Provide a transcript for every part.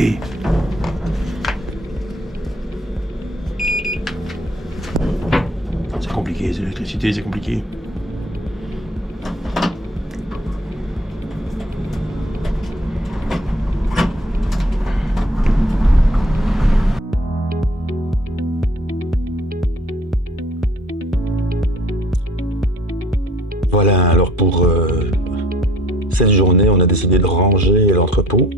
compliqué. C'est compliqué, c'est l'électricité, c'est compliqué. Voilà, alors pour cette journée, on a décidé de ranger l'entrepôt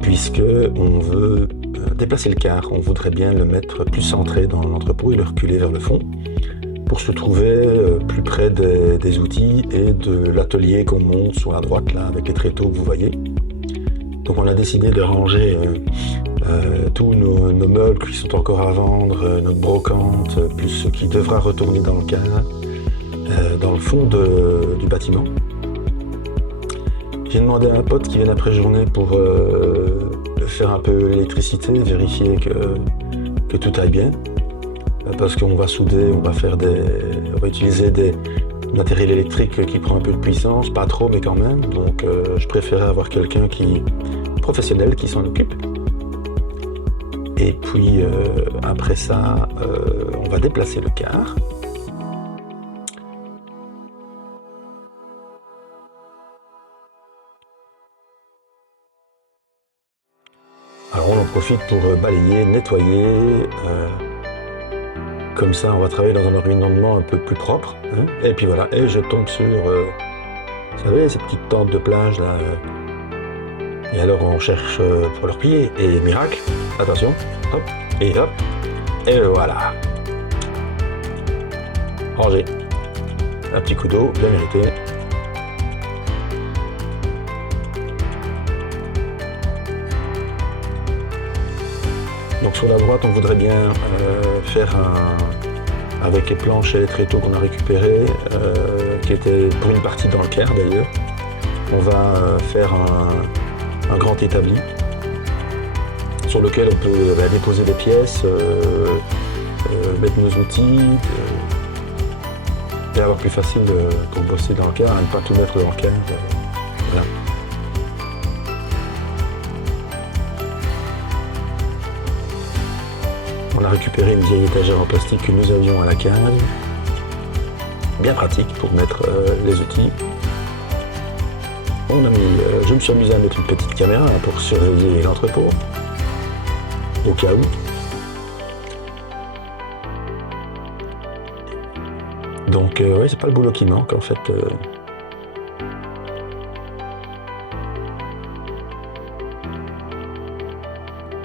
puisque on veut déplacer le car. On voudrait bien le mettre plus centré dans l'entrepôt et le reculer vers le fond pour se trouver plus près des outils et de l'atelier qu'on monte sur la droite là avec les tréteaux que vous voyez. Donc on a décidé de ranger tous nos meubles qui sont encore à vendre, notre brocante, plus ce qui devra retourner dans le car, dans le fond du bâtiment. J'ai demandé à un pote qui vient après-journée pour faire un peu l'électricité, vérifier que tout aille bien. Parce qu'on va souder, on va utiliser des matériels électriques qui prend un peu de puissance, pas trop mais quand même. Donc je préférais avoir quelqu'un professionnel qui s'en occupe. Et puis après ça, on va déplacer le car. Alors on en profite pour balayer, nettoyer. Comme ça, on va travailler dans un environnement un peu plus propre. Hein. Et puis voilà, et je tombe sur, vous savez, ces petites tentes de plage là. Et alors on cherche pour leur plier. Et miracle, attention, hop, et voilà. Rangé. Un petit coup d'eau, bien mérité. Donc sur la droite, on voudrait bien faire avec les planches et les tréteaux qu'on a récupérés, qui étaient pour une partie dans le car d'ailleurs, on va faire un grand établi sur lequel on peut déposer des pièces, mettre nos outils, et avoir plus facile pour bosser dans le car, et ne pas tout mettre dans le car. Voilà. On a récupéré une vieille étagère en plastique que nous avions à la cave, bien pratique pour mettre les outils. Je me suis amusé à mettre une petite caméra pour surveiller l'entrepôt, au cas où. Donc oui, c'est pas le boulot qui manque en fait.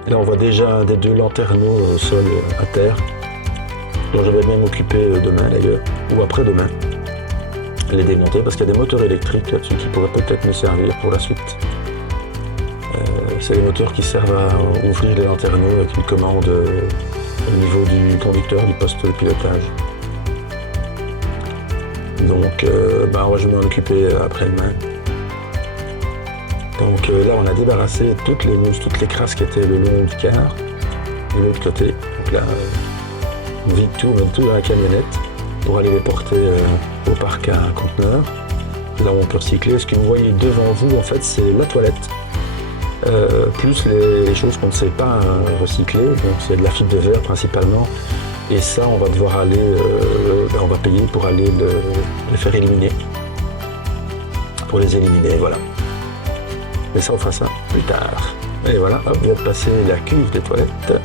Là, on voit déjà des 2 lanterneaux au sol à terre, dont je vais même m'occuper demain d'ailleurs, ou après-demain, les démonter, parce qu'il y a des moteurs électriques là-dessus qui pourraient peut-être me servir pour la suite. C'est les moteurs qui servent à ouvrir les lanterneaux avec une commande au niveau du conducteur, du poste de pilotage. Donc, je vais m'en occuper après-demain. Donc là, on a débarrassé toutes les mousses, toutes les crasses qui étaient le long du car, de l'autre côté. Donc là, on vide tout, on met tout dans la camionnette pour aller les porter au parc à conteneurs. Là, on peut recycler. Ce que vous voyez devant vous, en fait, c'est la toilette. Plus les choses qu'on ne sait pas recycler. Donc c'est de la fibre de verre principalement. Et ça, on va devoir aller, on va payer pour aller les faire éliminer. Pour les éliminer, voilà. Mais ça, on fera ça plus tard. Et voilà, hop, vient de passer la cuve des toilettes.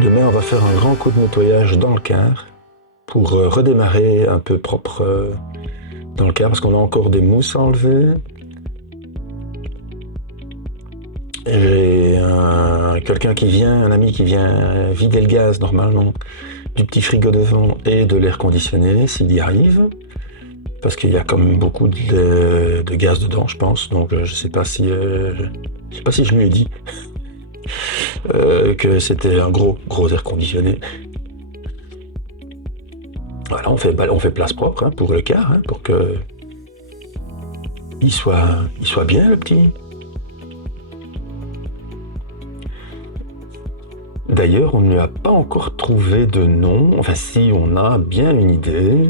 Demain, on va faire un grand coup de nettoyage dans le car pour redémarrer un peu propre dans le car parce qu'on a encore des mousses à enlever. J'ai quelqu'un qui vient, un ami qui vient vider le gaz normalement du petit frigo devant et de l'air conditionné s'il y arrive. Parce qu'il y a quand même beaucoup de gaz dedans, je pense. Donc je sais pas si je lui ai dit que c'était un gros air conditionné. Voilà, on fait place propre pour le car, pour que il soit bien le petit. D'ailleurs, on ne lui a pas encore trouvé de nom. Enfin, si, on a bien une idée.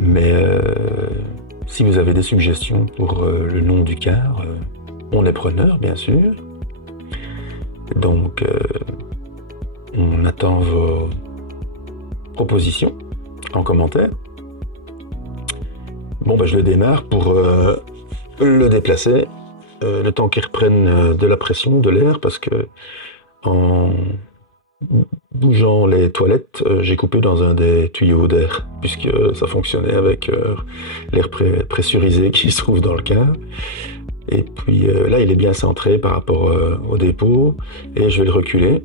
Mais si vous avez des suggestions pour le nom du car, on est preneur, bien sûr. Donc, on attend vos propositions en commentaire. Bon, je le démarre pour le déplacer, le temps qu'il reprenne de la pression, de l'air, parce que en bougeant les toilettes, j'ai coupé dans un des tuyaux d'air, puisque ça fonctionnait avec l'air pressurisé qui se trouve dans le car. Et puis là, il est bien centré par rapport au dépôt, et je vais le reculer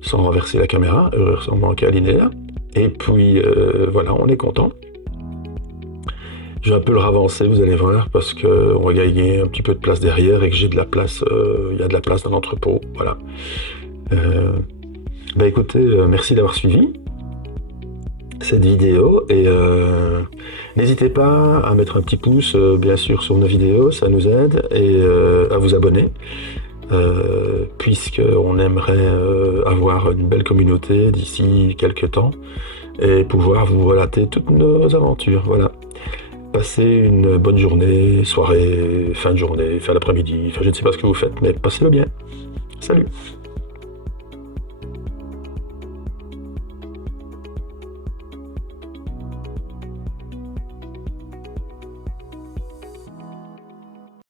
sans renverser la caméra, sans manquer à linéaire. Et puis voilà, on est content. Je vais un peu le ravancer, vous allez voir, parce qu'on va gagner un petit peu de place derrière et que j'ai de la place, il y a de la place dans l'entrepôt, voilà. Écoutez, merci d'avoir suivi cette vidéo et n'hésitez pas à mettre un petit pouce, bien sûr, sur nos vidéos, ça nous aide, et à vous abonner, puisqu'on aimerait avoir une belle communauté d'ici quelques temps et pouvoir vous relater toutes nos aventures, voilà. Passez une bonne journée, soirée, fin de journée, fin d'après-midi, je ne sais pas ce que vous faites, mais passez-le bien. Salut!